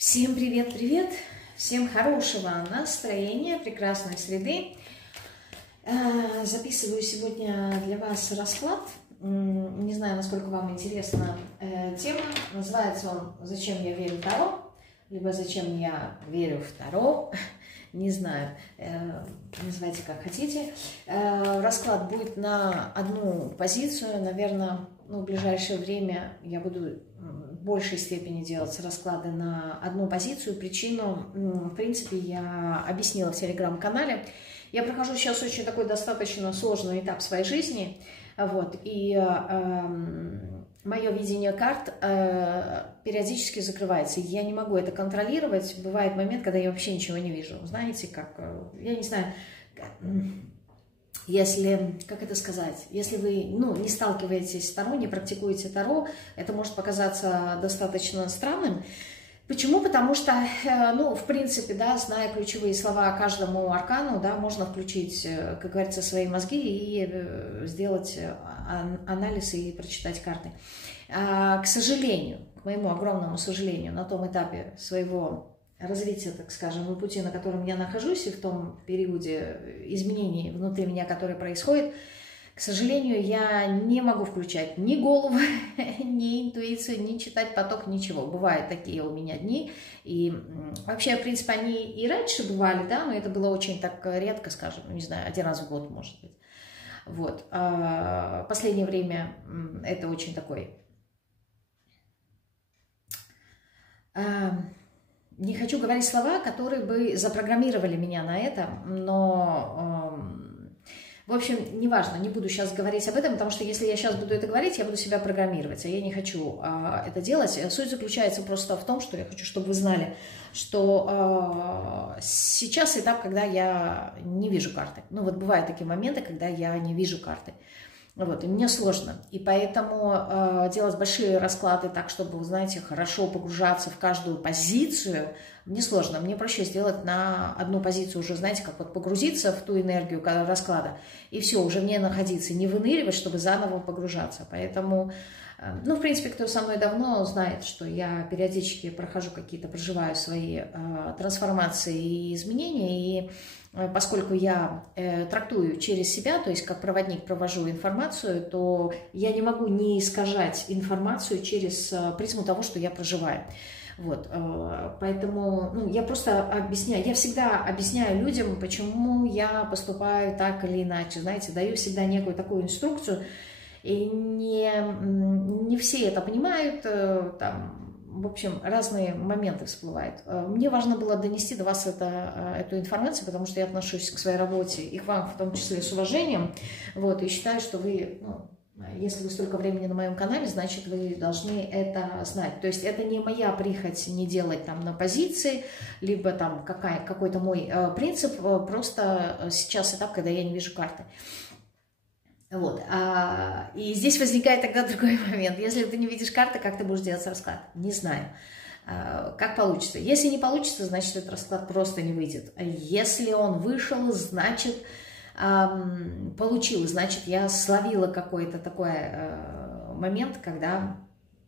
Всем привет-привет! Всем хорошего настроения, прекрасной среды. Записываю сегодня для вас расклад. Не знаю, насколько вам интересна тема. Называется он «Зачем я верю в Таро?» либо «Зачем я верю в Таро?» Не знаю, называйте как хотите. Расклад будет на одну позицию. Наверное, в ближайшее время я буду в большей степени делать расклады на одну позицию. Причину, в принципе, я объяснила в телеграм-канале. Я прохожу сейчас очень такой достаточно сложный этап своей жизни. Вот, и мое видение карт периодически закрывается. Я не могу это контролировать. Бывает момент, когда я вообще ничего не вижу. Знаете, как, я не знаю, если, как это сказать, если вы, не сталкиваетесь с Таро, не практикуете Таро, это может показаться достаточно странным. Почему? Потому что, в принципе, да, зная ключевые слова каждому аркану, да, можно включить, как говорится, свои мозги и сделать анализ и прочитать карты. К сожалению, к моему огромному сожалению, на том этапе своего развития, так скажем, и пути, на котором я нахожусь, и в том периоде изменений внутри меня, которые происходят, к сожалению, я не могу включать ни голову, ни интуицию, ни читать поток, ничего. Бывают такие у меня дни. И вообще, в принципе, они и раньше бывали, да, но это было очень так редко, скажем, не знаю, один раз в год, может быть. Вот. А в последнее время это очень такой... Не хочу говорить слова, которые бы запрограммировали меня на это, но... В общем, неважно, не буду сейчас говорить об этом, потому что если я сейчас буду это говорить, я буду себя программировать, а я не хочу это делать. Суть заключается просто в том, что я хочу, чтобы вы знали, что сейчас этап, когда я не вижу карты. Вот бывают такие моменты, когда я не вижу карты. Вот, и мне сложно. И поэтому делать большие расклады так, чтобы, вы знаете, хорошо погружаться в каждую позицию, мне сложно. Мне проще сделать на одну позицию уже, знаете, как вот погрузиться в ту энергию расклада, и все, уже не находиться, не выныривать, чтобы заново погружаться. Поэтому, в принципе, кто со мной давно знает, что я периодически проживаю свои трансформации и изменения, и поскольку я трактую через себя, то есть как проводник провожу информацию, то я не могу не искажать информацию через призму того, что я проживаю. Вот, поэтому я просто объясняю, я всегда объясняю людям, почему я поступаю так или иначе, знаете, даю всегда некую такую инструкцию, и не все это понимают, в общем, разные моменты всплывают. Мне важно было донести до вас эту информацию, потому что я отношусь к своей работе и к вам в том числе с уважением. Вот, и считаю, что вы, если вы столько времени на моем канале, значит, вы должны это знать. То есть это не моя прихоть не делать там на позиции, либо там какой-то мой принцип, просто сейчас этап, когда я не вижу карты. Вот. И здесь возникает тогда другой момент. Если ты не видишь карты, как ты будешь делать расклад? Не знаю. Как получится. Если не получится, значит, этот расклад просто не выйдет. Если он вышел, значит, получилось. Значит, я словила какой-то такой момент, когда,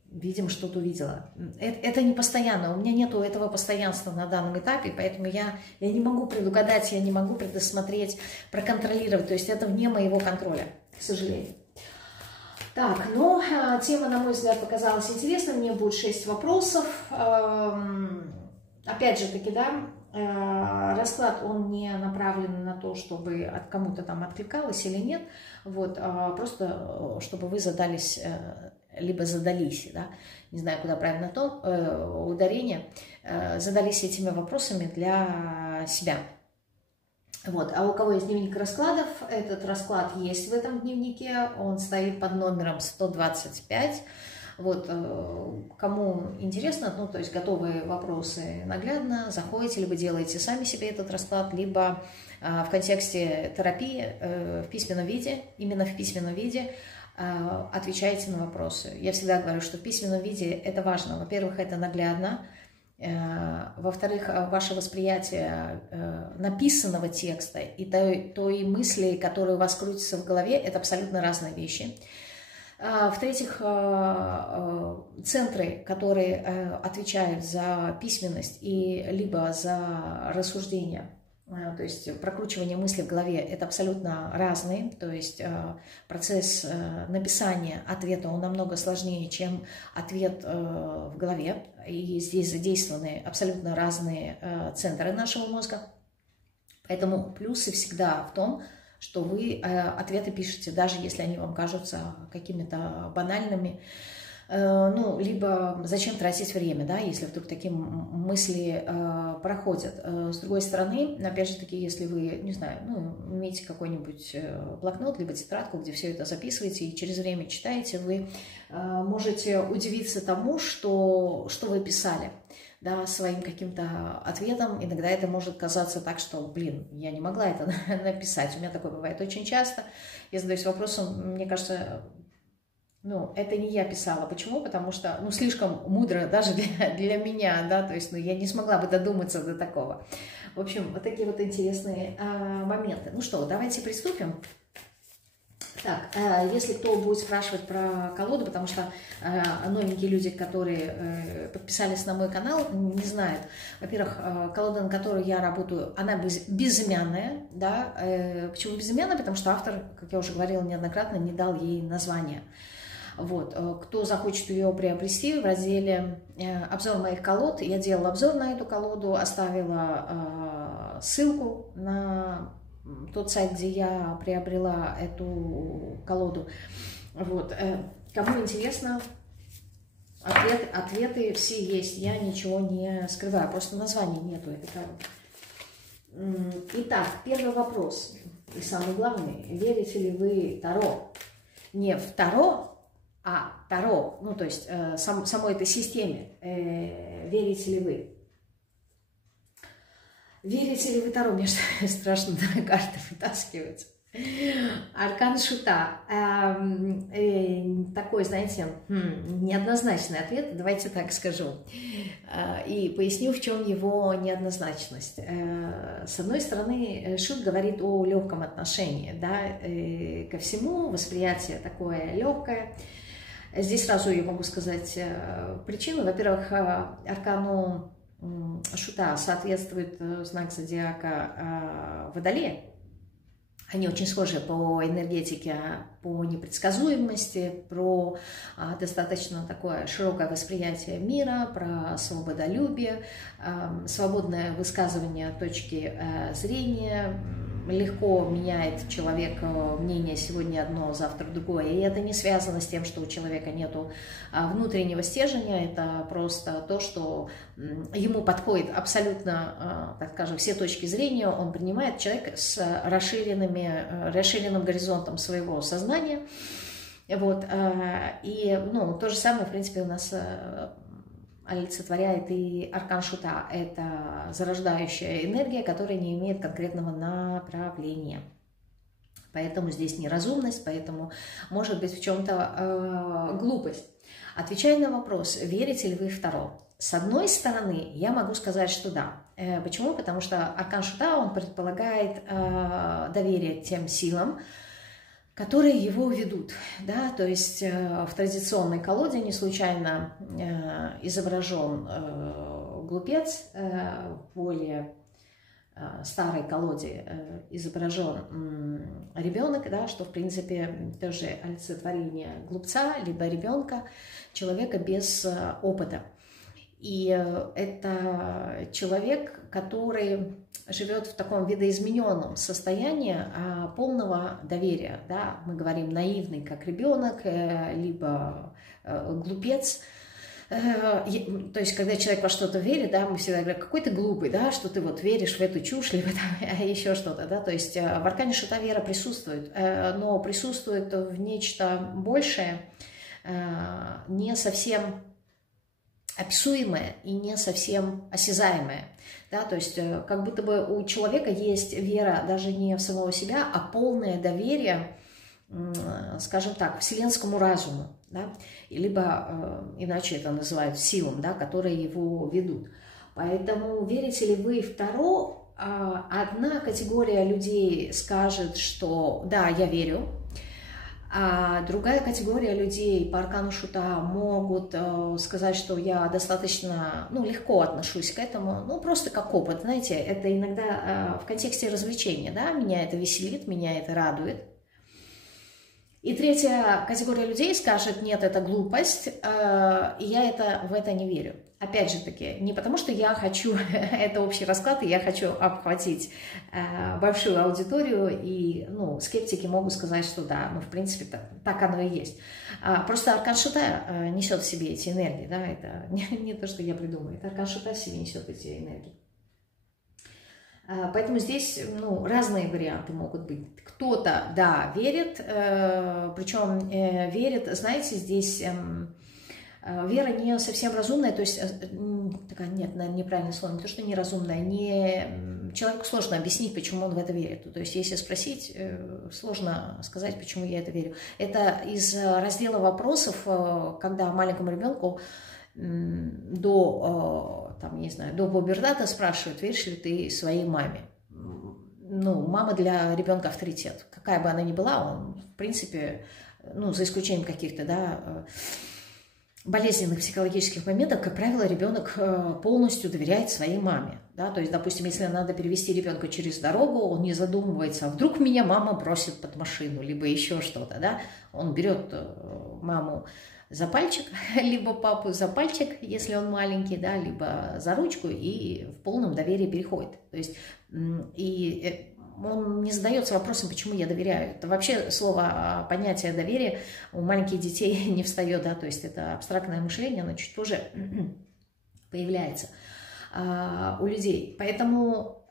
видимо, что-то увидела. Это не постоянно. У меня нету этого постоянства на данном этапе, поэтому я не могу предугадать, я не могу предусмотреть, проконтролировать. То есть это вне моего контроля, к сожалению. Так, тема, на мой взгляд, показалась интересной. Мне будет 6 вопросов. Опять же таки, да, расклад, он не направлен на то, чтобы от кому-то там откликалось или нет. Вот, просто, чтобы вы задались, либо задались, да, не знаю, куда правильно ударение, задались этими вопросами для себя. Вот, а у кого есть дневник раскладов, этот расклад есть в этом дневнике, он стоит под номером 125. Вот, кому интересно, то есть готовые вопросы наглядно, заходите, либо делаете сами себе этот расклад, либо в контексте терапии в письменном виде, именно в письменном виде, отвечаете на вопросы. Я всегда говорю, что в письменном виде это важно. Во-первых, это наглядно. Во-вторых, ваше восприятие написанного текста и той мысли, которая у вас крутится в голове, это абсолютно разные вещи. В-третьих, центры, которые отвечают за письменность и либо за рассуждение, то есть прокручивание мыслей в голове, это абсолютно разные. То есть процесс написания ответа, он намного сложнее, чем ответ в голове. И здесь задействованы абсолютно разные центры нашего мозга. Поэтому плюсы всегда в том, что вы ответы пишете, даже если они вам кажутся какими-то банальными. Ну, либо зачем тратить время, да, если вдруг такие мысли проходят. С другой стороны, опять же таки, если вы, не знаю, ну, имеете какой-нибудь блокнот, либо тетрадку, где все это записываете и через время читаете, вы можете удивиться тому, что вы писали, да, своим каким-то ответом. Иногда это может казаться так, что, блин, я не могла это написать. У меня такое бывает очень часто. Я задаюсь вопросом, мне кажется, ну, это не я писала. Почему? Потому что, ну, слишком мудро даже для меня, да, то есть, ну, я не смогла бы додуматься до такого. В общем, вот такие вот интересные моменты. Ну что, давайте приступим. Так, если кто будет спрашивать про колоду, потому что новенькие люди, которые подписались на мой канал, не знают. Во-первых, колода, на которой я работаю, она безымянная, да. Почему безымянная? Потому что автор, как я уже говорила неоднократно, не дал ей названия. Вот. Кто захочет ее приобрести, в разделе «Обзор моих колод» я делала обзор на эту колоду, оставила ссылку на тот сайт, где я приобрела эту колоду. Вот. Кому интересно, ответы все есть, я ничего не скрываю, просто названия нету этой колоды. Итак, первый вопрос, и самый главный, верите ли вы Таро? Не в Таро, а Таро, ну то есть самой этой системе, верите ли вы? Верите ли вы Таро? Мне страшно карты вытаскивать. Аркан Шута. Такой, знаете, неоднозначный ответ, давайте так скажу. И поясню, в чем его неоднозначность. С одной стороны, Шут говорит о легком отношении, да, ко всему, восприятие такое легкое. Здесь сразу я могу сказать причину. Во-первых, аркану Шута соответствует знак зодиака Водолея. Они очень схожи по энергетике, по непредсказуемости, про достаточно такое широкое восприятие мира, про свободолюбие, свободное высказывание точки зрения. Легко меняет человек мнение сегодня одно, завтра другое. И это не связано с тем, что у человека нет внутреннего стержня. Это просто то, что ему подходит абсолютно, так скажем, все точки зрения. Он принимает, человек с расширенным горизонтом своего сознания. Вот. И ну, то же самое, в принципе, у нас олицетворяет и аркан Шута. Это зарождающая энергия, которая не имеет конкретного направления. Поэтому здесь неразумность, поэтому может быть в чем-то глупость. Отвечая на вопрос, верите ли вы в Таро? С одной стороны, я могу сказать, что да. Почему? Потому что аркан Шута, он предполагает доверие тем силам, которые его ведут, да, то есть в традиционной колоде не случайно изображен глупец, в более старой колоде изображен ребенок, да, что в принципе тоже олицетворение глупца, либо ребенка, человека без опыта. И это человек, который живет в таком видоизмененном состоянии полного доверия. Да? Мы говорим наивный, как ребенок, либо глупец. То есть, когда человек во что-то верит, да, мы всегда говорим, какой ты глупый, да, что ты вот веришь в эту чушь, либо там, еще что-то. Да? То есть в аркане Шута вера присутствует, но присутствует в нечто большее, не совсем описуемое и не совсем осязаемое. Да, то есть как будто бы у человека есть вера даже не в самого себя, а полное доверие, скажем так, вселенскому разуму, да, либо иначе это называют силам, да, которые его ведут. Поэтому верите ли вы в Таро? Одна категория людей скажет, что да, я верю. А другая категория людей по аркану Шута могут сказать, что я достаточно, легко отношусь к этому, просто как опыт, знаете, это иногда в контексте развлечения, да, меня это веселит, меня это радует. И третья категория людей скажет, нет, это глупость, и я в это не верю. Опять же таки, не потому что я хочу, это общий расклад, и я хочу обхватить большую аудиторию, и, скептики могут сказать, что да, в принципе, так оно и есть. Просто аркан Шута несет в себе эти энергии, да, это не то, что я придумаю, это аркан Шута в себе несет эти энергии. Поэтому здесь, разные варианты могут быть. Кто-то, да, верит, причем верит, знаете, здесь... Вера не совсем разумная, то есть, такая, нет, наверное, неправильное слово, не то, что неразумная, человеку сложно объяснить, почему он в это верит. То есть, если спросить, сложно сказать, почему я это верю. Это из раздела вопросов, когда маленькому ребенку до пубертата спрашивают, веришь ли ты своей маме. Мама для ребенка авторитет. Какая бы она ни была, он, в принципе, за исключением каких-то, да, болезненных психологических моментов, как правило, ребенок полностью доверяет своей маме. Да? То есть, допустим, если надо перевести ребенка через дорогу, он не задумывается, а вдруг меня мама бросит под машину, либо еще что-то. Да? Он берет маму за пальчик, либо папу за пальчик, если он маленький, да, либо за ручку, и в полном доверии переходит. То есть, он не задается вопросом, почему я доверяю. Это вообще слово, понятие доверия у маленьких детей не встает, да, то есть это абстрактное мышление, оно чуть позже появляется у людей. Поэтому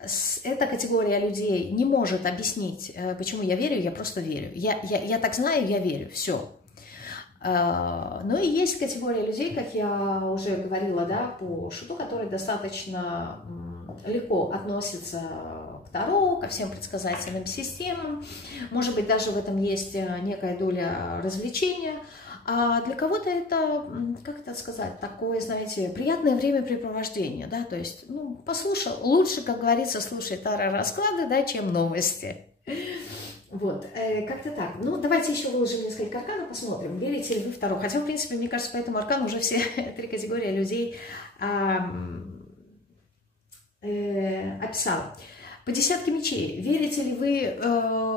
эта категория людей не может объяснить, почему я верю, я просто верю. Я так знаю, я верю, все. Ну и есть категория людей, как я уже говорила, да, по Шуту, которые достаточно легко относятся Таро, ко всем предсказательным системам. Может быть, даже в этом есть некая доля развлечения. А для кого-то это, как это сказать, такое, знаете, приятное времяпрепровождение, да, то есть, послушал, лучше, как говорится, слушать таро-расклады, да, чем новости. Вот, как-то так. Давайте еще выложим несколько арканов, посмотрим, верите ли вы в Таро. Хотя, в принципе, мне кажется, по этому аркану уже все три категории людей описала. По десятке мечей. Верите ли вы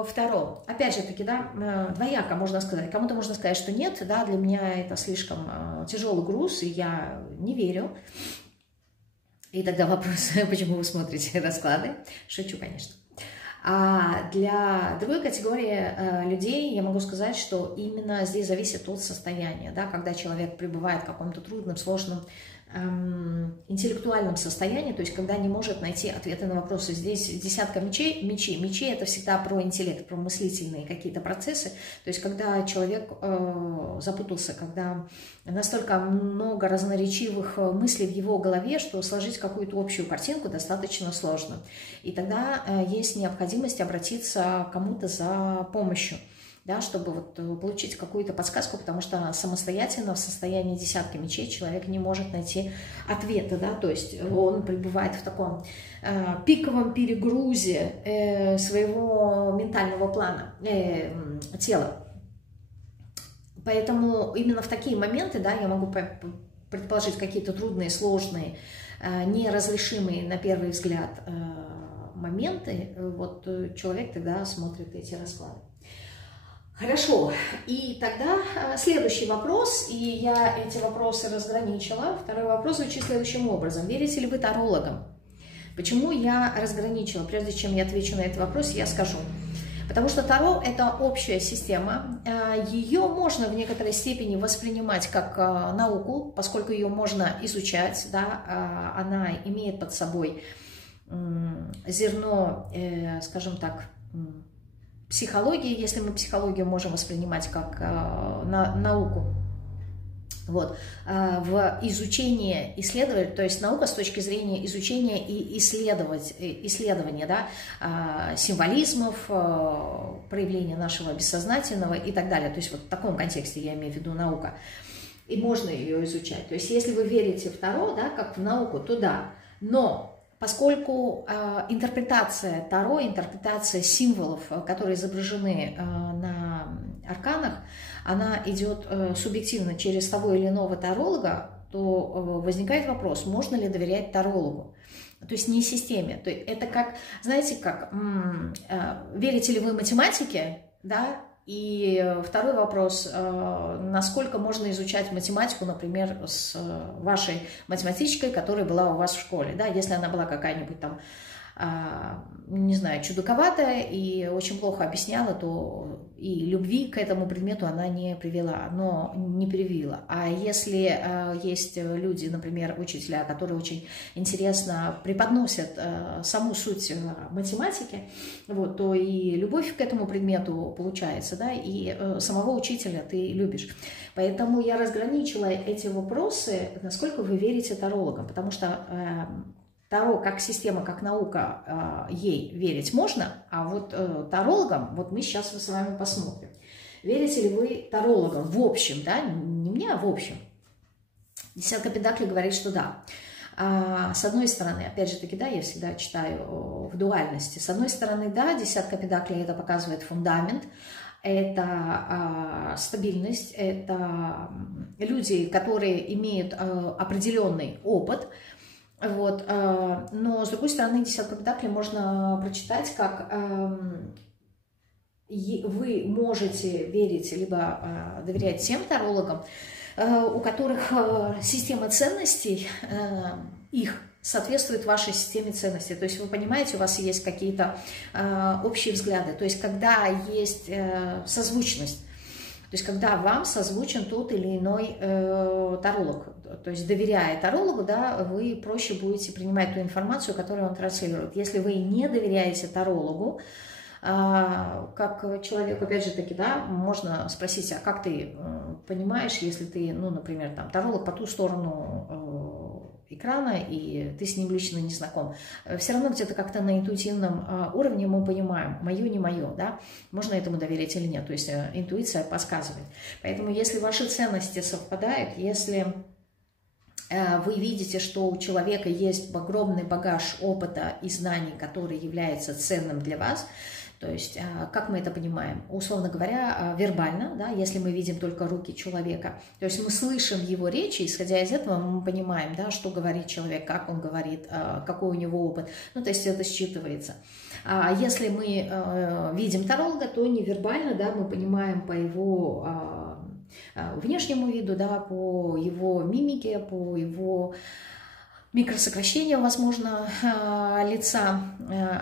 в Таро? Опять же таки, да, двояко можно сказать. Кому-то можно сказать, что нет, да, для меня это слишком тяжелый груз, и я не верю. И тогда вопрос, почему вы смотрите расклады? Шучу, конечно. А для другой категории людей я могу сказать, что именно здесь зависит от состояния, да, когда человек пребывает в каком-то трудном, сложном, интеллектуальном состоянии, то есть когда не может найти ответы на вопросы. Здесь десятка мечей. Мечи это всегда про интеллект, про мыслительные какие-то процессы. То есть когда человек запутался, когда настолько много разноречивых мыслей в его голове, что сложить какую-то общую картинку достаточно сложно. И тогда есть необходимость обратиться к кому-то за помощью, да, чтобы получить какую-то подсказку, потому что самостоятельно в состоянии десятки мечей человек не может найти ответа, да, то есть он пребывает в таком пиковом перегрузе своего ментального плана, тела. Поэтому именно в такие моменты, да, я могу предположить какие-то трудные, сложные, неразрешимые на первый взгляд моменты, человек тогда смотрит эти расклады. Хорошо, и тогда следующий вопрос, и я эти вопросы разграничила. Второй вопрос звучит следующим образом. Верите ли вы тарологам? Почему я разграничила? Прежде чем я отвечу на этот вопрос, я скажу. Потому что Таро – это общая система. Ее можно в некоторой степени воспринимать как науку, поскольку ее можно изучать. Да? Она имеет под собой зерно, скажем так, психологии, если мы психологию можем воспринимать как науку. Вот. В изучении исследования, то есть наука с точки зрения изучения и исследования, да, символизмов, проявления нашего бессознательного и так далее. То есть вот в таком контексте я имею в виду наука. И можно ее изучать. То есть если вы верите в Таро, да, как в науку, то да. Но поскольку интерпретация Таро, интерпретация символов, которые изображены на арканах, она идет субъективно через того или иного таролога, то возникает вопрос, можно ли доверять тарологу. То есть не системе. То есть это как, знаете, как верите ли вы математике, да? И второй вопрос, насколько можно изучать математику, например, с вашей математичкой, которая была у вас в школе, да, если она была какая-нибудь там, не знаю, чудаковатая и очень плохо объясняла, то и любви к этому предмету она не привела, но не привила. А если есть люди, например, учителя, которые очень интересно преподносят саму суть математики, вот, то и любовь к этому предмету получается, да, и самого учителя ты любишь. Поэтому я разграничила эти вопросы, насколько вы верите тарологам, потому что Таро как система, как наука, ей верить можно, а вот тарологам, вот мы сейчас с вами посмотрим. Верите ли вы тарологам в общем, да, не мне, а в общем? Десятка пентаклей говорит, что да. С одной стороны, опять же таки, да, я всегда читаю в дуальности. С одной стороны, да, десятка пентаклей это показывает фундамент, это стабильность, это люди, которые имеют определенный опыт. Вот, но с другой стороны, десятку пентаклей можно прочитать, как вы можете верить, либо доверять тем тарологам, у которых система ценностей, их соответствует вашей системе ценностей. То есть вы понимаете, у вас есть какие-то общие взгляды. То есть когда есть созвучность. То есть, когда вам созвучен тот или иной таролог, то есть, доверяя тарологу, да, вы проще будете принимать ту информацию, которую он транслирует. Если вы не доверяете тарологу, как человек, опять же таки, да, можно спросить, а как ты понимаешь, если ты, ну, например, там, таролог по ту сторону экрана, и ты с ним лично не знаком. Все равно где-то как-то на интуитивном уровне мы понимаем, мое, не мое, да, можно этому доверять или нет, то есть интуиция подсказывает. Поэтому если ваши ценности совпадают, если вы видите, что у человека есть огромный багаж опыта и знаний, который является ценным для вас, то есть, как мы это понимаем? Условно говоря, вербально, да, если мы видим только руки человека, то есть мы слышим его речи, исходя из этого мы понимаем, да, что говорит человек, как он говорит, какой у него опыт, ну, то есть это считывается. А если мы видим таролога, то невербально, да, мы понимаем по его внешнему виду, да, по его мимике, по его микросокращением, возможно, лица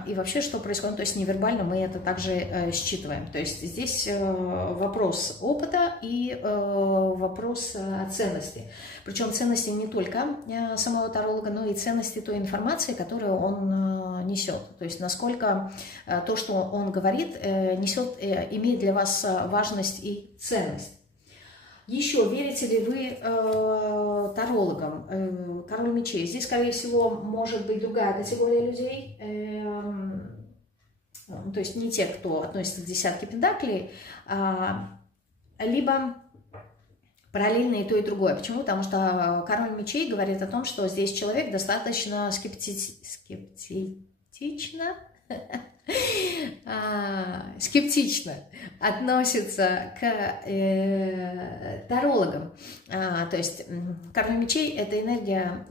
и вообще, что происходит, то есть невербально мы это также считываем. То есть здесь вопрос опыта и вопрос ценности. Причем ценности не только самого таролога, но и ценности той информации, которую он несет. То есть насколько то, что он говорит, несет, имеет для вас важность и ценность. Еще верите ли вы тарологам? Король мечей. Здесь, скорее всего, может быть другая категория людей. То есть не те, кто относится к десятке пентаклей, либо параллельно и то, и другое. Почему? Потому что король мечей говорит о том, что здесь человек достаточно скептично относится к тарологам. То есть король мечей – это энергия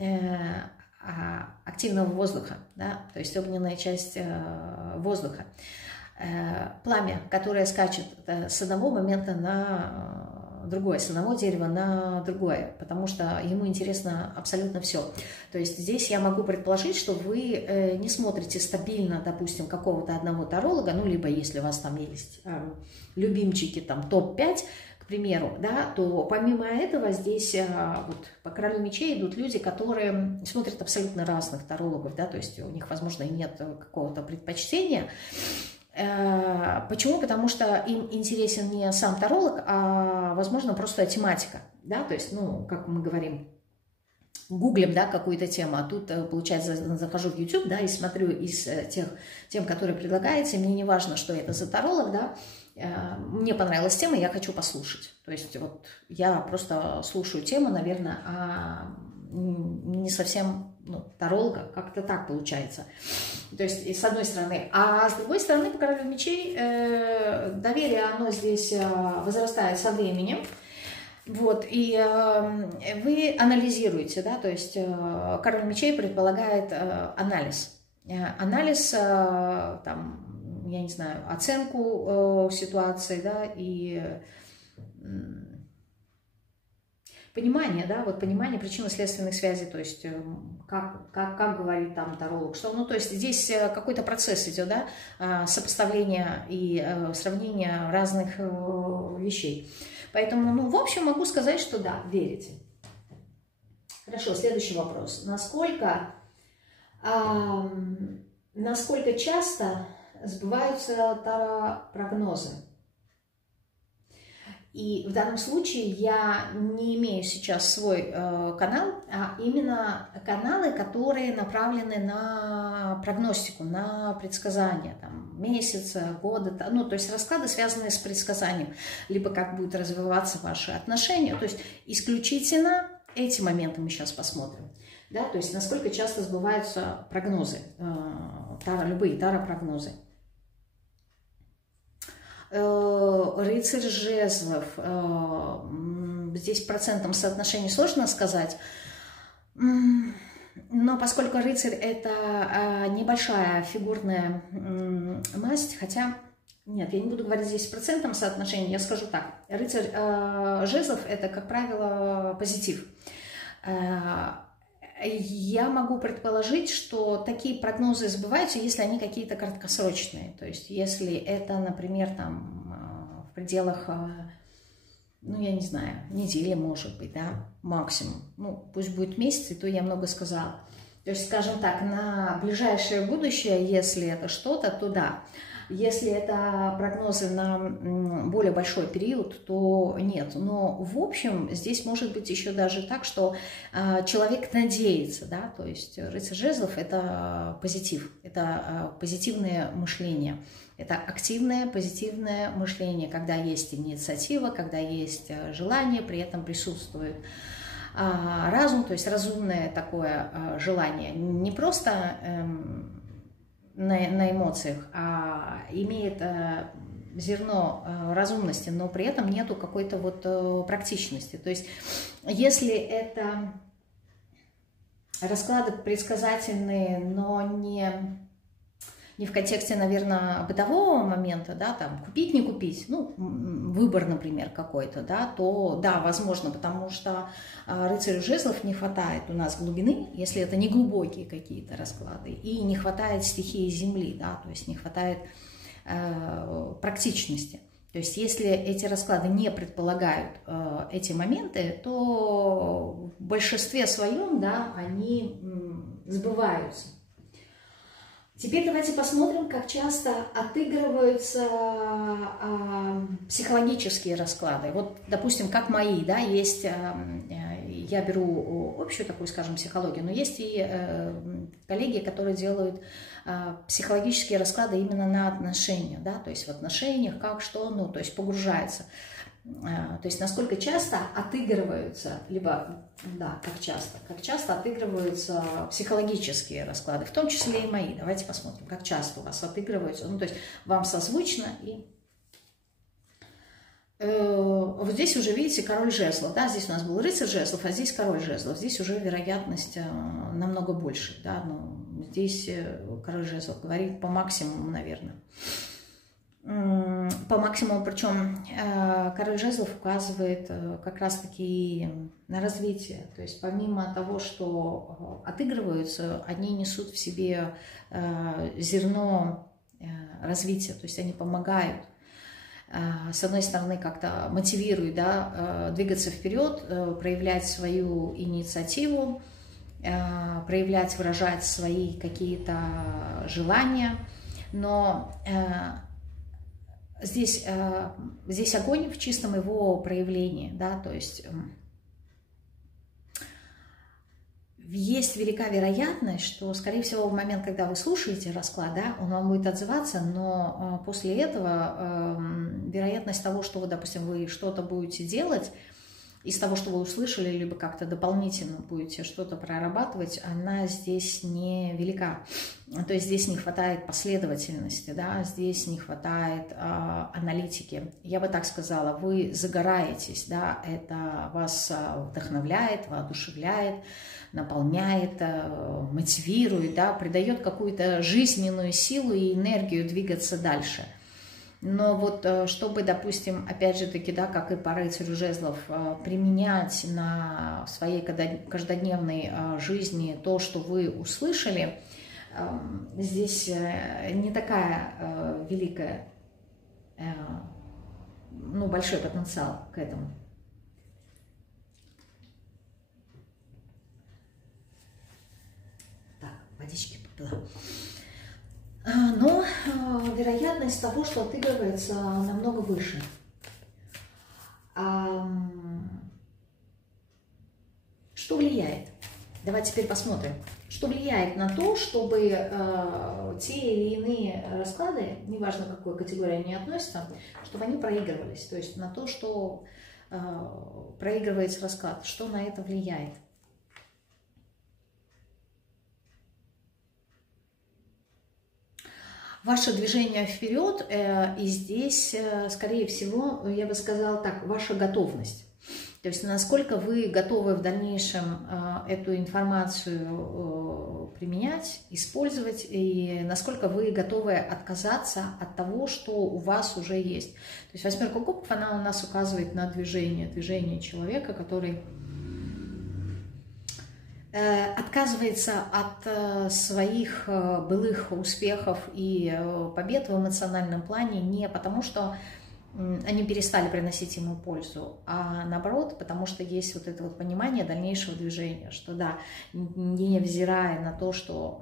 активного воздуха, да? То есть огненная часть воздуха. Пламя, которое скачет с одного момента на другое, с одного дерева на другое, потому что ему интересно абсолютно все. То есть здесь я могу предположить, что вы не смотрите стабильно, допустим, какого-то одного таролога, ну, либо если у вас там есть любимчики, там, топ-5, к примеру, да, то помимо этого здесь вот по королю мечей идут люди, которые смотрят абсолютно разных тарологов, да, то есть у них, возможно, и нет какого-то предпочтения. Почему? Потому что им интересен не сам таролог, а, возможно, просто тематика, да, то есть, ну, как мы говорим, гуглим, да, какую-то тему, а тут, получается, захожу в YouTube, да, и смотрю из тех тем, которые предлагаются, мне не важно, что это за таролог, да, мне понравилась тема, я хочу послушать, то есть, вот, я просто слушаю тему, наверное, не совсем ну, таролога, как-то так получается. То есть, и с одной стороны. А с другой стороны, по королю мечей, доверие, оно здесь возрастает со временем. Вот, и вы анализируете, да, то есть король мечей предполагает анализ. Анализ, там, я не знаю, оценку ситуации, да, и понимание, да, вот понимание причинно-следственных связей, то есть как говорит там таролог, что, ну, то есть здесь какой-то процесс идет, да, сопоставления и сравнения разных вещей. Поэтому, ну, в общем, могу сказать, что да, верите. Хорошо, следующий вопрос. Насколько часто сбываются таропрогнозы? И в данном случае я не имею сейчас свой канал, а именно каналы, которые направлены на прогностику, на предсказания, там, месяца, года, ну, то есть расклады, связанные с предсказанием, либо как будут развиваться ваши отношения, то есть исключительно эти моменты мы сейчас посмотрим, да, то есть насколько часто сбываются прогнозы, любые таропрогнозы. Рыцарь жезлов, здесь процентом соотношения сложно сказать, но поскольку рыцарь это небольшая фигурная масть, хотя, нет, я не буду говорить здесь процентом соотношения, я скажу так, рыцарь жезлов это, как правило, позитив. Я могу предположить, что такие прогнозы сбываются, если они какие-то краткосрочные. То есть, если это, например, там, в пределах, ну, я не знаю, недели, может быть, да, максимум. Ну, пусть будет месяц, и то я много сказала. То есть, скажем так, на ближайшее будущее, если это что-то, то да. Если это прогнозы на более большой период, то нет. Но в общем здесь может быть еще даже так, что человек надеется, да, то есть рыцарь жезлов это позитив, это позитивное мышление, это активное позитивное мышление, когда есть инициатива, когда есть желание, при этом присутствует разум, то есть разумное такое желание, не просто на эмоциях, а имеет зерно разумности, но при этом нету какой-то вот практичности. То есть, если это расклады предсказательные, но не в контексте, наверное, бытового момента, да, там, купить, не купить, ну, выбор, например, какой-то, да, то, да, возможно, потому что рыцарю жезлов не хватает у нас глубины, если это не глубокие какие-то расклады, и не хватает стихии земли, да, то есть не хватает практичности. То есть если эти расклады не предполагают эти моменты, то в большинстве своем, да, они сбываются. Теперь давайте посмотрим, как часто отыгрываются психологические расклады. Вот, допустим, как мои, да, есть, я беру общую такую, скажем, психологию, но есть и коллеги, которые делают психологические расклады именно на отношения, да, то есть в отношениях, как, что, ну, то есть погружается. То есть насколько часто отыгрываются, либо, да, как часто отыгрываются психологические расклады, в том числе и мои. Давайте посмотрим, как часто у вас отыгрываются, ну, то есть вам созвучно. И вот здесь уже, видите, король жезлов, да, здесь у нас был рыцарь жезлов, а здесь король жезлов, здесь уже вероятность намного больше, да, но здесь король жезлов говорит по максимуму, наверное. По максимуму, причем король жезлов указывает как раз-таки на развитие. То есть помимо того, что отыгрываются, они несут в себе зерно развития, то есть они помогают. С одной стороны, как-то мотивируют, да, двигаться вперед, проявлять свою инициативу, проявлять, выражать свои какие-то желания, но здесь огонь в чистом его проявлении, да, то есть есть велика вероятность, что, скорее всего, в момент, когда вы слушаете расклад, да, он вам будет отзываться, но после этого вероятность того, что, допустим, вы что-то будете делать, из того, что вы услышали, либо как-то дополнительно будете что-то прорабатывать, она здесь не велика. То есть здесь не хватает последовательности, да, здесь не хватает аналитики. Я бы так сказала, вы загораетесь, да, это вас вдохновляет, воодушевляет, наполняет, мотивирует, да, придает какую-то жизненную силу и энергию двигаться дальше. Но вот чтобы, допустим, опять же таки, да, как и по рыцарю жезлов, применять на своей каждодневной жизни то, что вы услышали, здесь не такая великая, ну, большой потенциал к этому. Так, водички попила. Но вероятность того, что отыгрывается, намного выше. Что влияет? Давайте теперь посмотрим. Что влияет на то, чтобы те или иные расклады, неважно, к какой категории они относятся, чтобы они проигрывались. То есть на то, что проигрывается расклад, что на это влияет. Ваше движение вперед, и здесь, скорее всего, я бы сказала так, ваша готовность. То есть насколько вы готовы в дальнейшем эту информацию применять, использовать, и насколько вы готовы отказаться от того, что у вас уже есть. То есть восьмерка кубков, она у нас указывает на движение человека, который отказывается от своих былых успехов и побед в эмоциональном плане не потому, что они перестали приносить ему пользу, а наоборот, потому что есть вот это вот понимание дальнейшего движения, что да, невзирая на то, что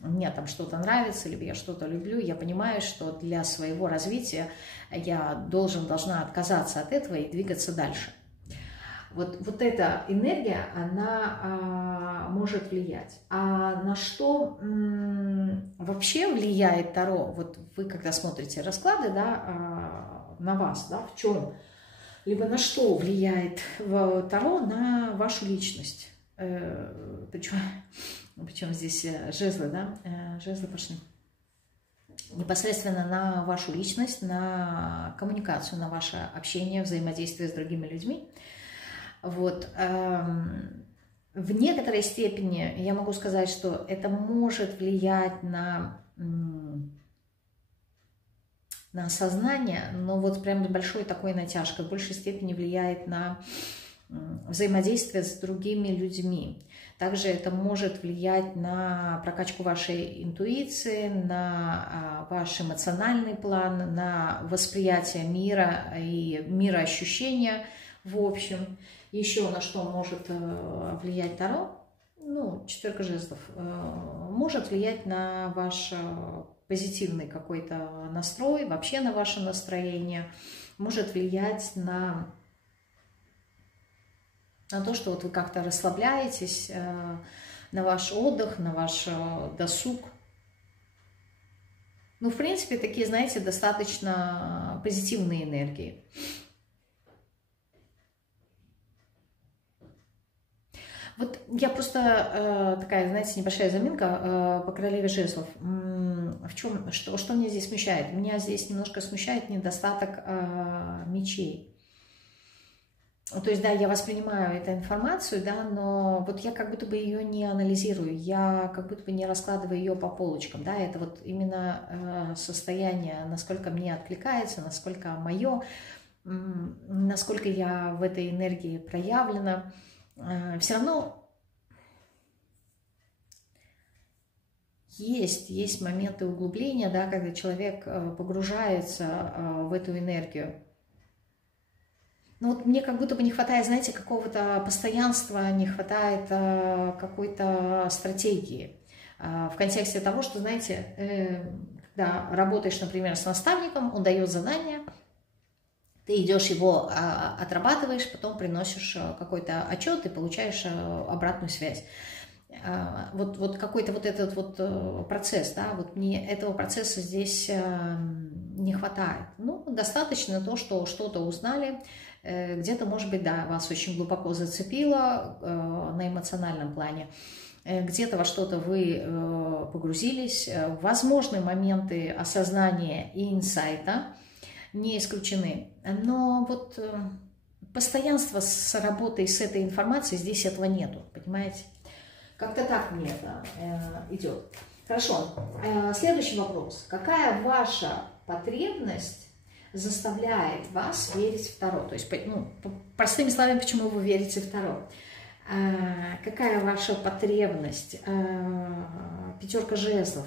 мне там что-то нравится, либо я что-то люблю, я понимаю, что для своего развития я должна отказаться от этого и двигаться дальше. Вот эта энергия, она может влиять. А на что вообще влияет Таро? Вот вы, когда смотрите расклады, да, на вас, да, в чем? Либо на что влияет Таро на вашу личность? Причем здесь жезлы, да? Жезлы пошли. Непосредственно на вашу личность, на коммуникацию, на ваше общение, взаимодействие с другими людьми. Вот. В некоторой степени я могу сказать, что это может влиять на сознание, но вот прям с большой такой натяжкой, в большей степени влияет на взаимодействие с другими людьми. Также это может влиять на прокачку вашей интуиции, на ваш эмоциональный план, на восприятие мира и мироощущения в общем. Еще на что может влиять Таро? Ну, четверка жезлов. Может влиять на ваш позитивный какой-то настрой, вообще на ваше настроение. Может влиять на то, что вот вы как-то расслабляетесь, на ваш отдых, на ваш досуг. Ну, в принципе, такие, знаете, достаточно позитивные энергии. Вот я просто такая, знаете, небольшая заминка по королеве жезлов. В чем, что меня здесь смущает? Меня здесь немножко смущает недостаток мечей. То есть, да, я воспринимаю эту информацию, да, но вот я как будто бы ее не анализирую, я как будто бы не раскладываю ее по полочкам, да, это вот именно состояние, насколько мне откликается, насколько мое, насколько я в этой энергии проявлена. Все равно есть моменты углубления, да, когда человек погружается в эту энергию. Но вот мне как будто бы не хватает, знаете, какого-то постоянства, не хватает какой-то стратегии. В контексте того, что, знаете, когда работаешь, например, с наставником, он дает задание, ты идешь его отрабатываешь, потом приносишь какой-то отчет и получаешь обратную связь. Вот какой-то вот этот вот процесс, да, вот мне этого процесса здесь не хватает. Ну, достаточно то, что что-то узнали, Где-то, может быть, да, вас очень глубоко зацепило на эмоциональном плане. Где-то во что-то вы погрузились. Возможны моменты осознания и инсайта, не исключены. Но вот постоянство с работой с этой информацией, здесь этого нету, понимаете? Как-то так мне это идет. Хорошо. Следующий вопрос. Какая ваша потребность заставляет вас верить в Таро? То есть, ну, простыми словами, почему вы верите в Таро? Какая ваша потребность? Пятерка жезлов.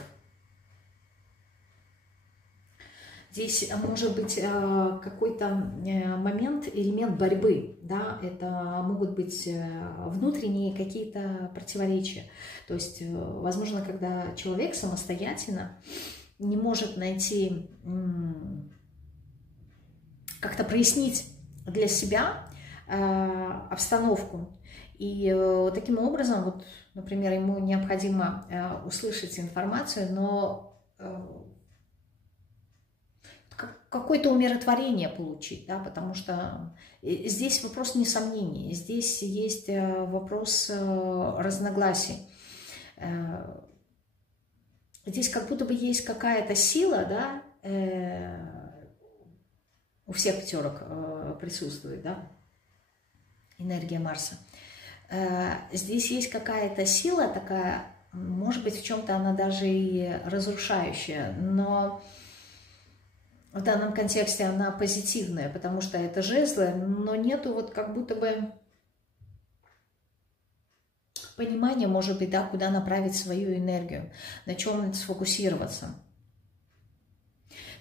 Здесь может быть какой-то момент, элемент борьбы, да, это могут быть внутренние какие-то противоречия. То есть, возможно, когда человек самостоятельно не может найти, как-то прояснить для себя обстановку, и таким образом, вот, например, ему необходимо услышать информацию, но какое-то умиротворение получить, да, потому что здесь вопрос не сомнений, здесь есть вопрос разногласий. Здесь как будто бы есть какая-то сила, да, у всех пятерок присутствует, да, энергия Марса. Здесь есть какая-то сила такая, может быть, в чем-то она даже и разрушающая, но в данном контексте она позитивная, потому что это жезлы, но нету вот как будто бы понимания, может быть, да, куда направить свою энергию, на чем сфокусироваться.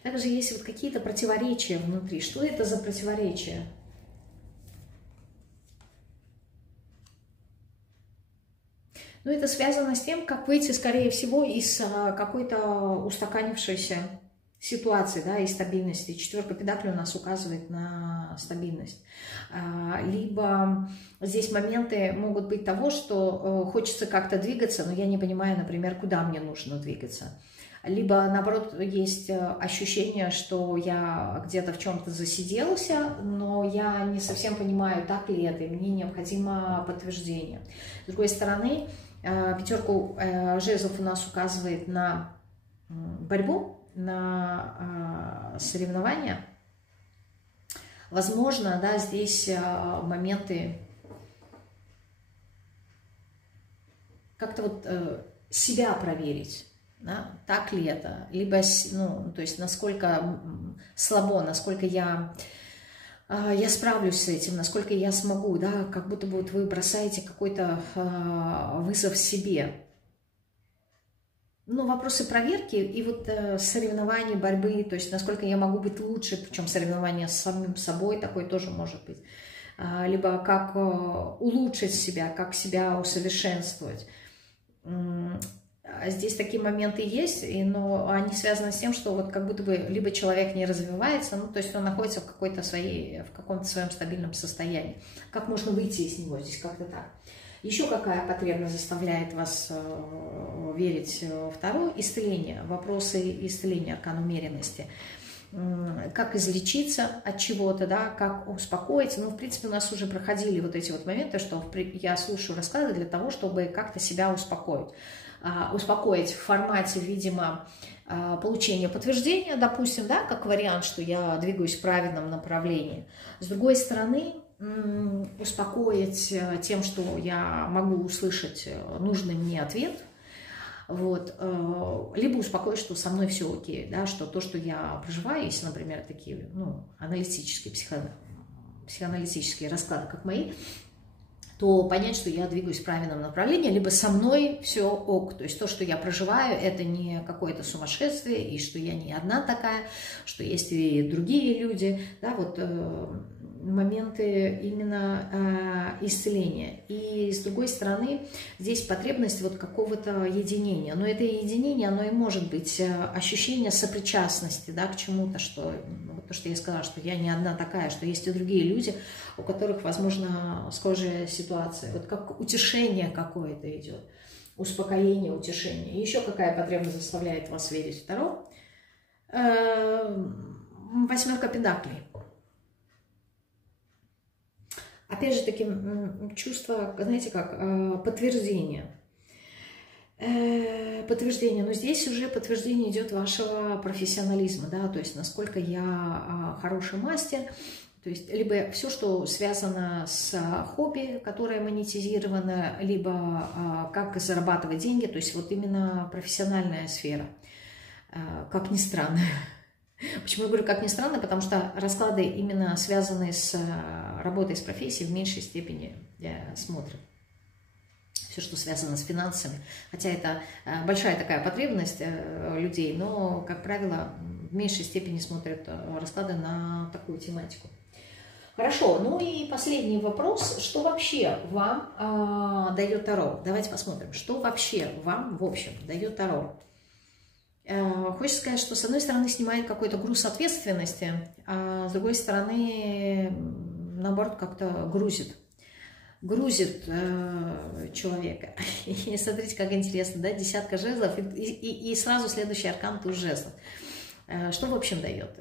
Также есть вот какие-то противоречия внутри. Что это за противоречия? Ну, это связано с тем, как выйти, скорее всего, из какой-то устаканившейся ситуации, да, и стабильности. Четверка педаклей у нас указывает на стабильность. Либо здесь моменты могут быть того, что хочется как-то двигаться, но я не понимаю, например, куда мне нужно двигаться. Либо, наоборот, есть ощущение, что я где-то в чем-то засиделся, но я не совсем понимаю, так ли это, и мне необходимо подтверждение. С другой стороны, пятерку жезлов у нас указывает на борьбу, на соревнования. Возможно, да, здесь моменты как-то вот себя проверить, да, так ли это, либо, ну, то есть насколько слабо, насколько я справлюсь с этим, насколько я смогу, да, как будто бы вот вы бросаете какой-то вызов себе. Ну, вопросы проверки и вот соревнований, борьбы, то есть насколько я могу быть лучше, причем соревнования с самим собой, такое тоже может быть. Либо как улучшить себя, как себя усовершенствовать. Здесь такие моменты есть, но они связаны с тем, что вот как будто бы либо человек не развивается, ну, то есть он находится в каком-то своем стабильном состоянии. Как можно выйти из него? Здесь как-то так. Еще какая потребность заставляет вас верить в Таро? Исцеление. Вопросы исцеления, аркан умеренности. Как излечиться от чего-то, да, как успокоиться. Ну, в принципе, у нас уже проходили вот эти вот моменты, что я слушаю расклады для того, чтобы как-то себя успокоить. Успокоить в формате, видимо, получения подтверждения, допустим, да, как вариант, что я двигаюсь в правильном направлении. С другой стороны, успокоить тем, что я могу услышать нужный мне ответ, вот, либо успокоить, что со мной все окей, да, что то, что я проживаю, если, например, такие, ну, аналитические, психоаналитические расклады, как мои, то понять, что я двигаюсь в правильном направлении, либо со мной все ок, то есть то, что я проживаю, это не какое-то сумасшествие, и что я не одна такая, что есть и другие люди, да, вот моменты именно исцеления. И с другой стороны, здесь потребность вот какого-то единения, но это единение, оно и может быть ощущение сопричастности, да, к чему-то, что, вот то, что я сказала, что я не одна такая, что есть и другие люди, у которых, возможно, схожая ситуация, вот как утешение какое-то идет, успокоение, утешение. Еще какая потребность заставляет вас верить в Таро? Восьмерка педаклей. опять же таки, чувство, знаете, как подтверждение. Подтверждение, но здесь уже подтверждение идет вашего профессионализма, да, то есть насколько я хороший мастер, то есть либо все, что связано с хобби, которое монетизировано, либо как зарабатывать деньги, то есть вот именно профессиональная сфера, как ни странно. Почему я говорю как ни странно, потому что расклады, именно связанные с работой, с профессией, в меньшей степени смотрят. Все, что связано с финансами. Хотя это большая такая потребность людей, но, как правило, в меньшей степени смотрят расклады на такую тематику. Хорошо, ну и последний вопрос. Что вообще вам дает Таро? Давайте посмотрим, что вообще вам, в общем, дает Таро. Хочется сказать, что с одной стороны снимает какой-то груз ответственности, а с другой стороны, наоборот, как-то грузит человека. И смотрите, как интересно, да, десятка жезлов, и сразу следующий аркан туз жезлов. Что, в общем, дает?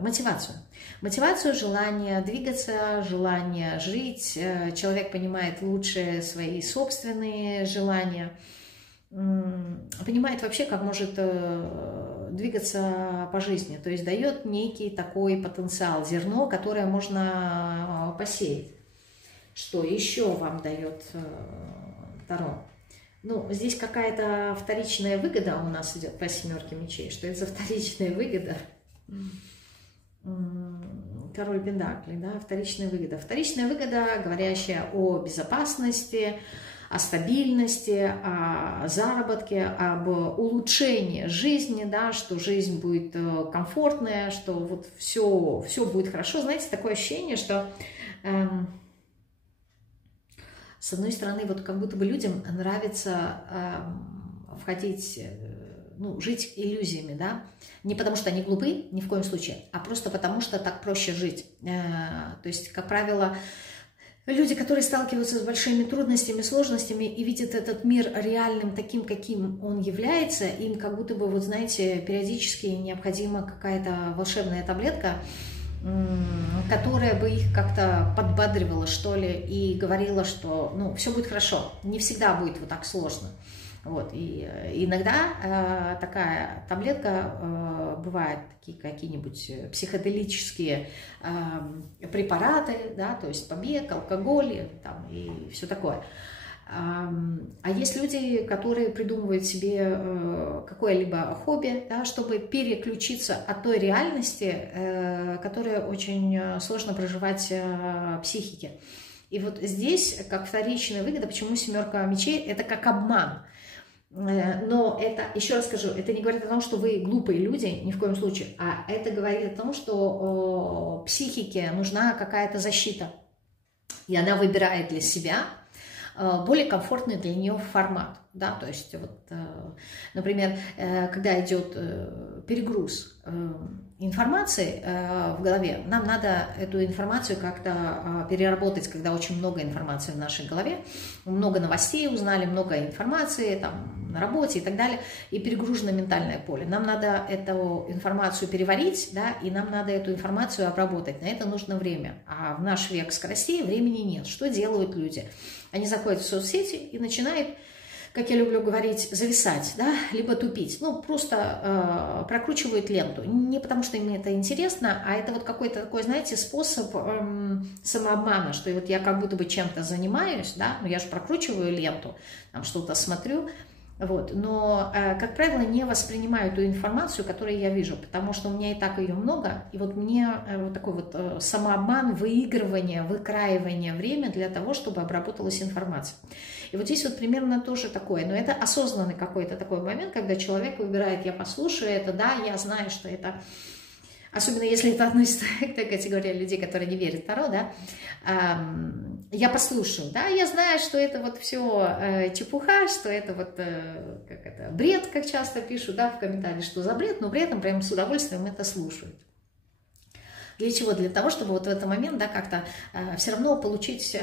Мотивацию. Мотивацию, желание двигаться, желание жить. Человек понимает лучше свои собственные желания, понимает вообще, как может двигаться по жизни. То есть дает некий такой потенциал, зерно, которое можно посеять. Что еще вам дает Таро? Ну, здесь какая-то вторичная выгода у нас идет по семерке мечей. Что это за вторичная выгода? Король Пентаклей, да, вторичная выгода. Вторичная выгода, говорящая о безопасности, о стабильности, о заработке, об улучшении жизни, да, что жизнь будет комфортная, что вот все будет хорошо. Знаете, такое ощущение, что с одной стороны, вот как будто бы людям нравится входить, ну, жить иллюзиями, да, не потому что они глупы, ни в коем случае, а просто потому что так проще жить. То есть, как правило, люди, которые сталкиваются с большими трудностями, сложностями и видят этот мир реальным таким, каким он является, им как будто бы, вот знаете, периодически необходима какая-то волшебная таблетка, которая бы их как-то подбадривала, что ли, и говорила, что, ну, все будет хорошо, не всегда будет вот так сложно. Вот, и иногда такая таблетка, бывают такие какие-нибудь психоделические препараты, да, то есть побег, алкоголь там, и все такое. А есть люди, которые придумывают себе какое-либо хобби, да, чтобы переключиться от той реальности, которая очень сложно проживать психике. И вот здесь, как вторичная выгода, почему семерка мечей, это как обман. Но это, еще раз скажу, это не говорит о том, что вы глупые люди, ни в коем случае, а это говорит о том, что психике нужна какая-то защита, и она выбирает для себя более комфортный для нее формат, да, то есть вот, например, когда идет перегруз информации в голове, нам надо эту информацию как-то переработать, когда очень много информации в нашей голове, много новостей узнали, много информации там на работе и так далее, и перегружено ментальное поле. Нам надо эту информацию переварить, да, и нам надо эту информацию обработать. На это нужно время. А в наш век скоростей времени нет. Что делают люди? Они заходят в соцсети и начинают, как я люблю говорить, зависать, да, либо тупить. Ну, просто прокручивают ленту. Не потому, что им это интересно, а это вот какой-то такой, знаете, способ самообмана, что вот я как будто бы чем-то занимаюсь, да, но я же прокручиваю ленту, там что-то смотрю, вот, но, как правило, не воспринимаю ту информацию, которую я вижу, потому что у меня и так ее много, и вот мне вот такой вот самообман, выигрывание, выкраивание время для того, чтобы обработалась информация. И вот здесь вот примерно тоже такое, но это осознанный какой-то такой момент, когда человек выбирает, я послушаю это, да, я знаю, что это... Особенно если это относится к той категории людей, которые не верят в Таро, да, я послушаю, да, я знаю, что это вот все чепуха, что это вот как это, бред, как часто пишут, да, в комментариях, что за бред, но при этом прям с удовольствием это слушают. Для чего? Для того, чтобы вот в этот момент, да, как-то все равно получить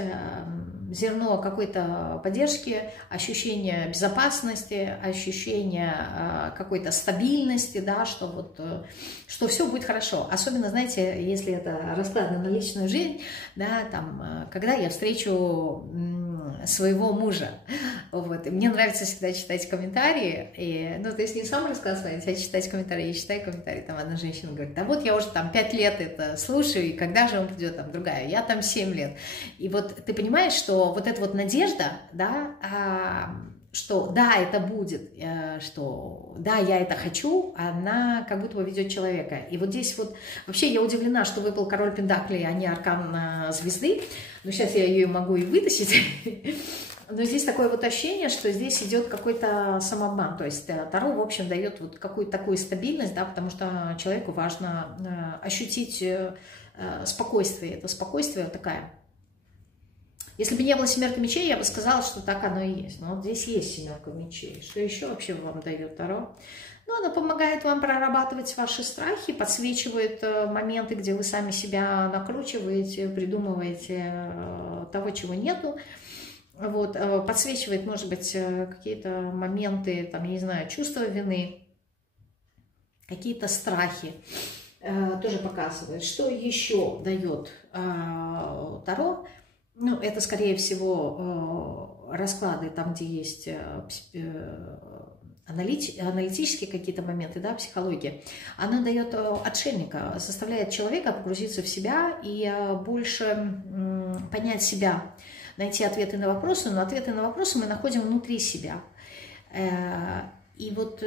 зерно какой-то поддержки, ощущение безопасности, ощущение какой-то стабильности, да, что вот, что все будет хорошо. Особенно, знаете, если это расклад на личную жизнь, да, там, когда я встречу своего мужа. Вот. И мне нравится всегда читать комментарии. И, ну, то есть не сам рассказ смотреть, а читать комментарии. Я читаю комментарии, там одна женщина говорит, да вот я уже там 5 лет это слушаю, и когда же он придет, там другая, я там 7 лет. И вот ты понимаешь, что вот эта вот надежда, да, что да, это будет, что да, я это хочу, она как будто бы ведет человека. И вот здесь вот, вообще я удивлена, что выпал король Пентаклей, а не аркан звезды. Но сейчас я ее могу и вытащить. Но здесь такое вот ощущение, что здесь идет какой-то самообман. То есть Таро, в общем, дает вот какую-то такую стабильность, да, потому что человеку важно ощутить спокойствие. Это спокойствие такая. Если бы не было семерки мечей, я бы сказала, что так оно и есть. Но вот здесь есть семерка мечей. Что еще вообще вам дает Таро? Ну, она помогает вам прорабатывать ваши страхи, подсвечивает моменты, где вы сами себя накручиваете, придумываете того, чего нету. Вот, подсвечивает, может быть, какие-то моменты, там, я не знаю, чувства вины, какие-то страхи. Тоже показывает. Что еще дает Таро? Ну, это, скорее всего, расклады там, где есть аналитические какие-то моменты, да, психология. Она дает отшельника, заставляет человека погрузиться в себя и больше понять себя, найти ответы на вопросы, но ответы на вопросы мы находим внутри себя. И вот,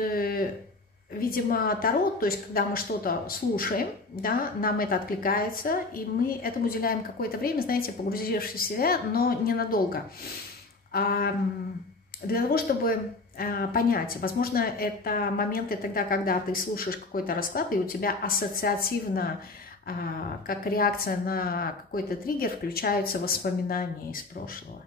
видимо, Таро, то есть, когда мы что-то слушаем, да, нам это откликается, и мы этому уделяем какое-то время, знаете, погрузившись в себя, но ненадолго. Для того, чтобы понять, возможно, это моменты тогда, когда ты слушаешь какой-то расклад, и у тебя ассоциативно, как реакция на какой-то триггер, включаются воспоминания из прошлого.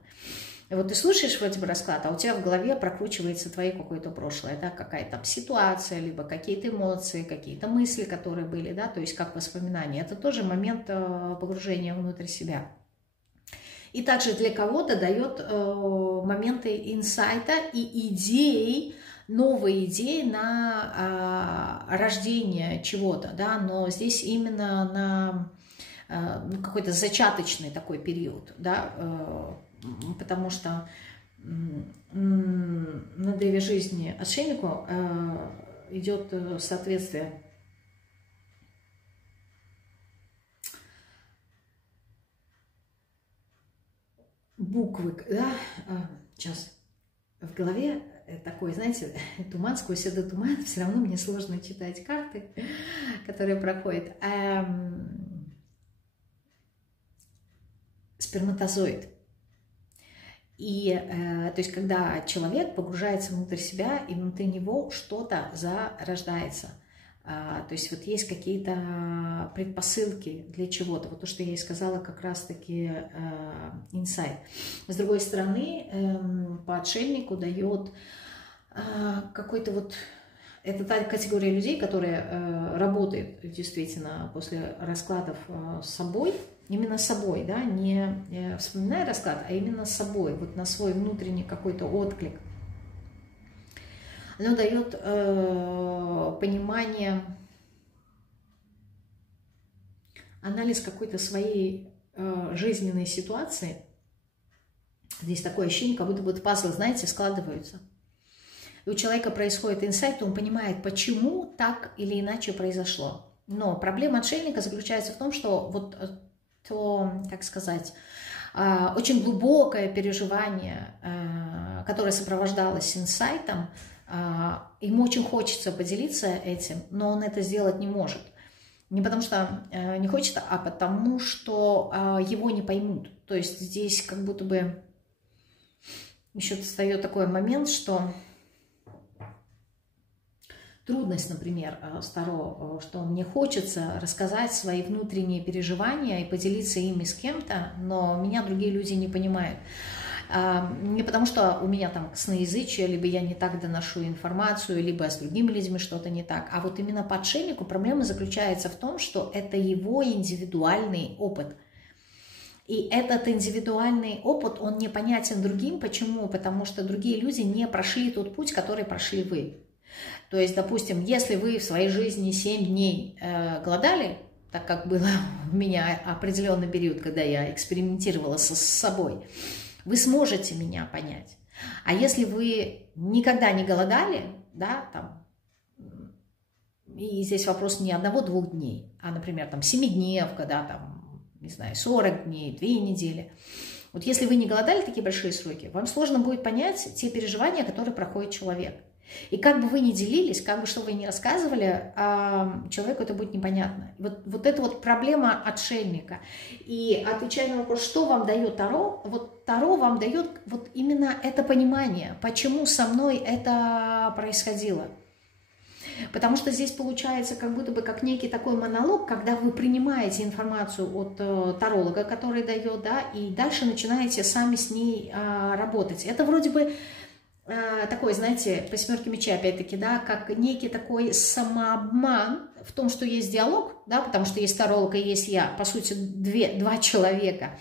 И вот ты слушаешь вроде бы расклад, а у тебя в голове прокручивается твое какое-то прошлое, да, какая-то там ситуация, либо какие-то эмоции, какие-то мысли, которые были, да, то есть как воспоминания. Это тоже момент погружения внутрь себя. И также для кого-то дает моменты инсайта и идей, новые идеи на рождение чего-то, да, но здесь именно на какой-то зачаточный такой период, да, потому что на древе жизни отшельнику идет соответствие. Буквы, да, сейчас в голове такой, знаете, туман, сквозь этот туман, все равно мне сложно читать карты, которые проходят. Сперматозоид. И, то есть, когда человек погружается внутрь себя, и внутри него что-то зарождается. То есть, вот есть какие-то предпосылки для чего-то. Вот то, что я и сказала, как раз-таки инсайт. С другой стороны, по отшельнику дает какой-то вот... Это та категория людей, которые работают действительно после раскладов с собой, именно с собой, да, не вспоминая расклад, а именно с собой, вот на свой внутренний какой-то отклик. Оно дает понимание, анализ какой-то своей жизненной ситуации. Здесь такое ощущение, как будто вот пазлы, знаете, складываются. И у человека происходит инсайт, он понимает, почему так или иначе произошло. Но проблема отшельника заключается в том, что вот то, как сказать, очень глубокое переживание, которое сопровождалось инсайтом, ему очень хочется поделиться этим, но он это сделать не может. Не потому что не хочет, а потому что его не поймут. То есть здесь как будто бы еще встает такой момент, что трудность, например, с Таро, что мне хочется рассказать свои внутренние переживания и поделиться ими с кем-то, но меня другие люди не понимают. Не потому, что у меня там косноязычие, либо я не так доношу информацию, либо с другими людьми что-то не так. А вот именно по отшельнику проблема заключается в том, что это его индивидуальный опыт. И этот индивидуальный опыт, он непонятен другим. Почему? Потому что другие люди не прошли тот путь, который прошли вы. То есть, допустим, если вы в своей жизни 7 дней голодали, так как было у меня определенный период, когда я экспериментировала с собой, вы сможете меня понять. А если вы никогда не голодали, да, там, и здесь вопрос не 1-2 дней, а, например, там 7-дневка, да, там, не знаю, 40 дней, 2 недели. Вот если вы не голодали такие большие сроки, вам сложно будет понять те переживания, которые проходит человек. И как бы вы ни делились, как бы что вы ни рассказывали, человеку это будет непонятно. Вот это вот проблема отшельника. И отвечая на вопрос, что вам дает Таро, вот Таро вам дает вот именно это понимание, почему со мной это происходило. Потому что здесь получается как будто бы как некий такой монолог, когда вы принимаете информацию от таролога, который дает, да, и дальше начинаете сами с ней работать. Это вроде бы такой, знаете, по 7 мечей, опять-таки, да, как некий такой самообман в том, что есть диалог, да, потому что есть таролог и есть я, по сути, два человека.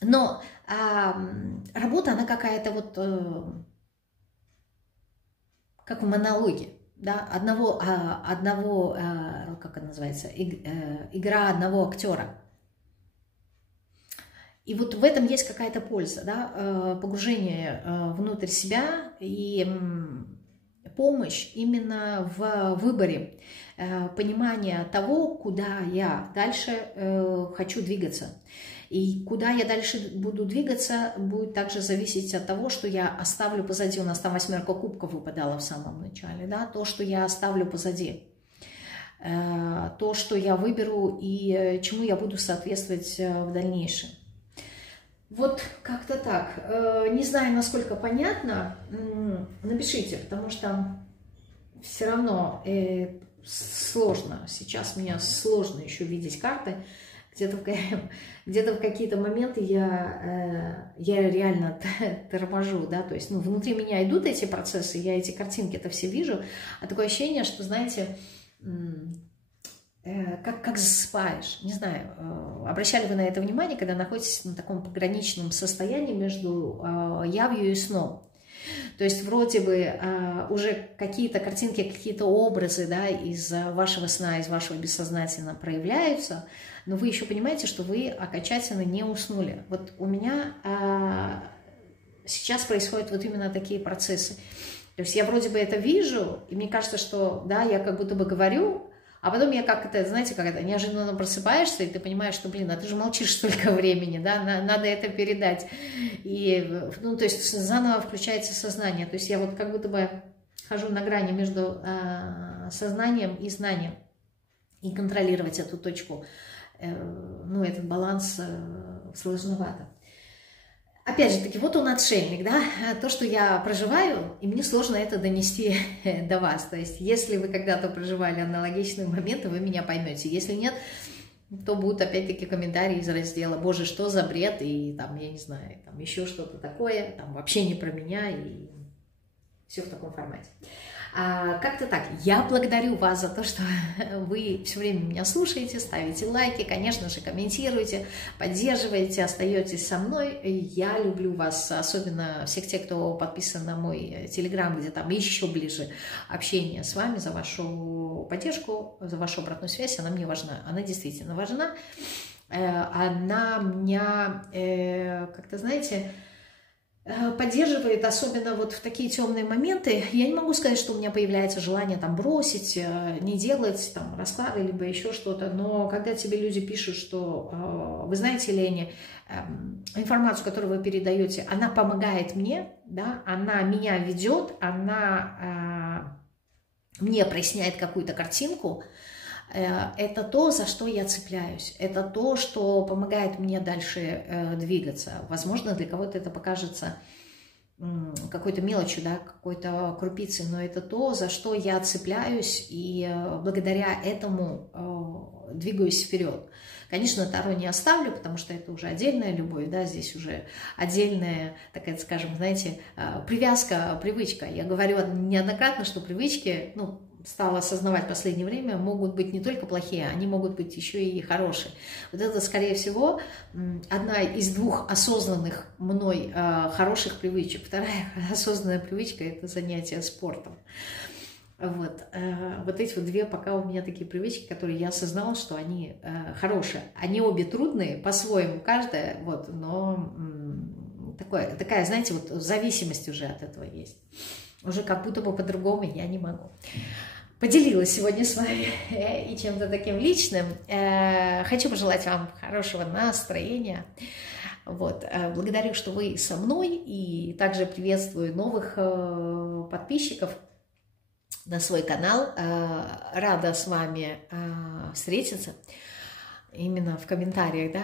Но работа, она какая-то вот, как в монологе, да, одного, как это называется, игра одного актера. И вот в этом есть какая-то польза, да, погружение внутрь себя и помощь именно в выборе, понимание того, куда я дальше хочу двигаться. И куда я дальше буду двигаться, будет также зависеть от того, что я оставлю позади. У нас там 8 кубков выпадала в самом начале, да, то, что я оставлю позади. То, что я выберу и чему я буду соответствовать в дальнейшем. Вот как-то так. Не знаю, насколько понятно. Напишите, потому что все равно сложно. Сейчас мне сложно еще видеть карты. Где-то в какие-то моменты я реально торможу, да, то есть, ну, внутри меня идут эти процессы, я эти картинки это все вижу, а такое ощущение, что, знаете, как засыпаешь, не знаю, обращали вы на это внимание, когда находитесь на таком пограничном состоянии между явью и сном. То есть вроде бы уже какие-то картинки, какие-то образы, да, из вашего сна, из вашего бессознательного проявляются, но вы еще понимаете, что вы окончательно не уснули. Вот у меня сейчас происходят вот именно такие процессы. То есть я вроде бы это вижу, и мне кажется, что да, я как будто бы говорю, а потом я как это, знаете, как это, неожиданно просыпаешься, и ты понимаешь, что, блин, а ты же молчишь столько времени, да, надо это передать. И, ну, то есть заново включается сознание. То есть я вот как будто бы хожу на грани между сознанием и знанием. И контролировать эту точку, ну, этот баланс сложновато. Опять же таки, вот он отшельник, да, то, что я проживаю, и мне сложно это донести до вас. То есть, если вы когда-то проживали аналогичные моменты, вы меня поймете. Если нет, то будут опять-таки комментарии из раздела «Боже, что за бред?» и там, я не знаю, там еще что-то такое, там вообще не про меня, и все в таком формате. Как-то так. Я благодарю вас за то, что вы все время меня слушаете, ставите лайки, конечно же, комментируете, поддерживаете, остаетесь со мной. Я люблю вас, особенно всех тех, кто подписан на мой телеграм, где там еще ближе общение с вами, за вашу поддержку, за вашу обратную связь. Она мне важна, она действительно важна. Она меня, как-то, знаете, поддерживает, особенно вот в такие темные моменты. Я не могу сказать, что у меня появляется желание там бросить, не делать там расклады, либо еще что-то, но когда тебе люди пишут, что вы знаете, Лене, информацию, которую вы передаете, она помогает мне, да, она меня ведет, она мне проясняет какую-то картинку, это то, за что я цепляюсь, это то, что помогает мне дальше двигаться. Возможно, для кого-то это покажется какой-то мелочью, да, какой-то крупицей, но это то, за что я цепляюсь, и благодаря этому двигаюсь вперед. Конечно, Таро не оставлю, потому что это уже отдельная любовь, да, здесь уже отдельная, такая, скажем, знаете, привязка, привычка. Я говорю неоднократно, что привычки, ну, стала осознавать в последнее время, могут быть не только плохие, они могут быть еще и хорошие. Вот это, скорее всего, одна из двух осознанных мной хороших привычек. Вторая осознанная привычка – это занятие спортом. Вот эти вот две пока у меня такие привычки, которые я осознала, что они хорошие. Они обе трудные, по-своему каждая, вот, но такая, знаете, вот зависимость уже от этого есть. Уже как будто бы по-другому я не могу. Поделилась сегодня с вами и чем-то таким личным. Хочу пожелать вам хорошего настроения. Вот. Благодарю, что вы со мной, и также приветствую новых подписчиков на свой канал. Рада с вами встретиться именно в комментариях, да,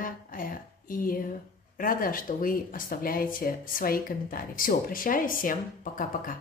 и рада, что вы оставляете свои комментарии. Все, прощаюсь, всем пока-пока.